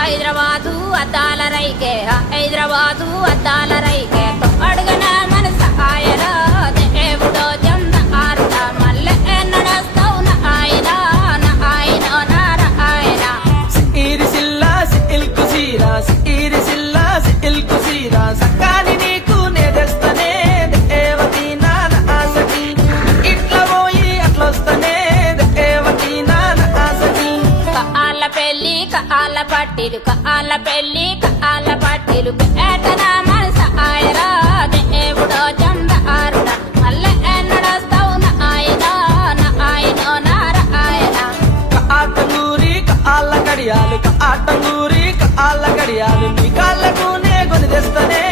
హైదరాబాదు అద్దాల రైకే హైదరాబాదు అద్దాల రైకే అడుగన మనస ఆయన దేవుడో జంద ఆరుడ మల్లె నడస్తావు నా ఆయన నా ఆయన నార ఆయన సిరి సిల్లా సిల్ కుసీరా సిరి సిల్లా సిల్ కుసీరా సకాని నీకు నేదస్తనే దేవతి నాన ఆసకి ఇట్లా పోయి అట్లొస్తనే దేవతి నాన ఆసకి కాళ్ళ పెళ్ళి కాళ్ళ పట్టిలు కాళ్ళ పెళ్ళి కాళ్ళ పట్టిలు ఏటన మనస ఆయరా దేవుడో చంద ఆరుడ మల్లె నడస్తావు నా ఆయన నా ఆయన నార ఆయన ఆటంగూరి కాళ్ళ కడియాలు ఆటంగూరి కాళ్ళ కడియాలు నీ కాళ్ళకు నే కొని తెస్తనే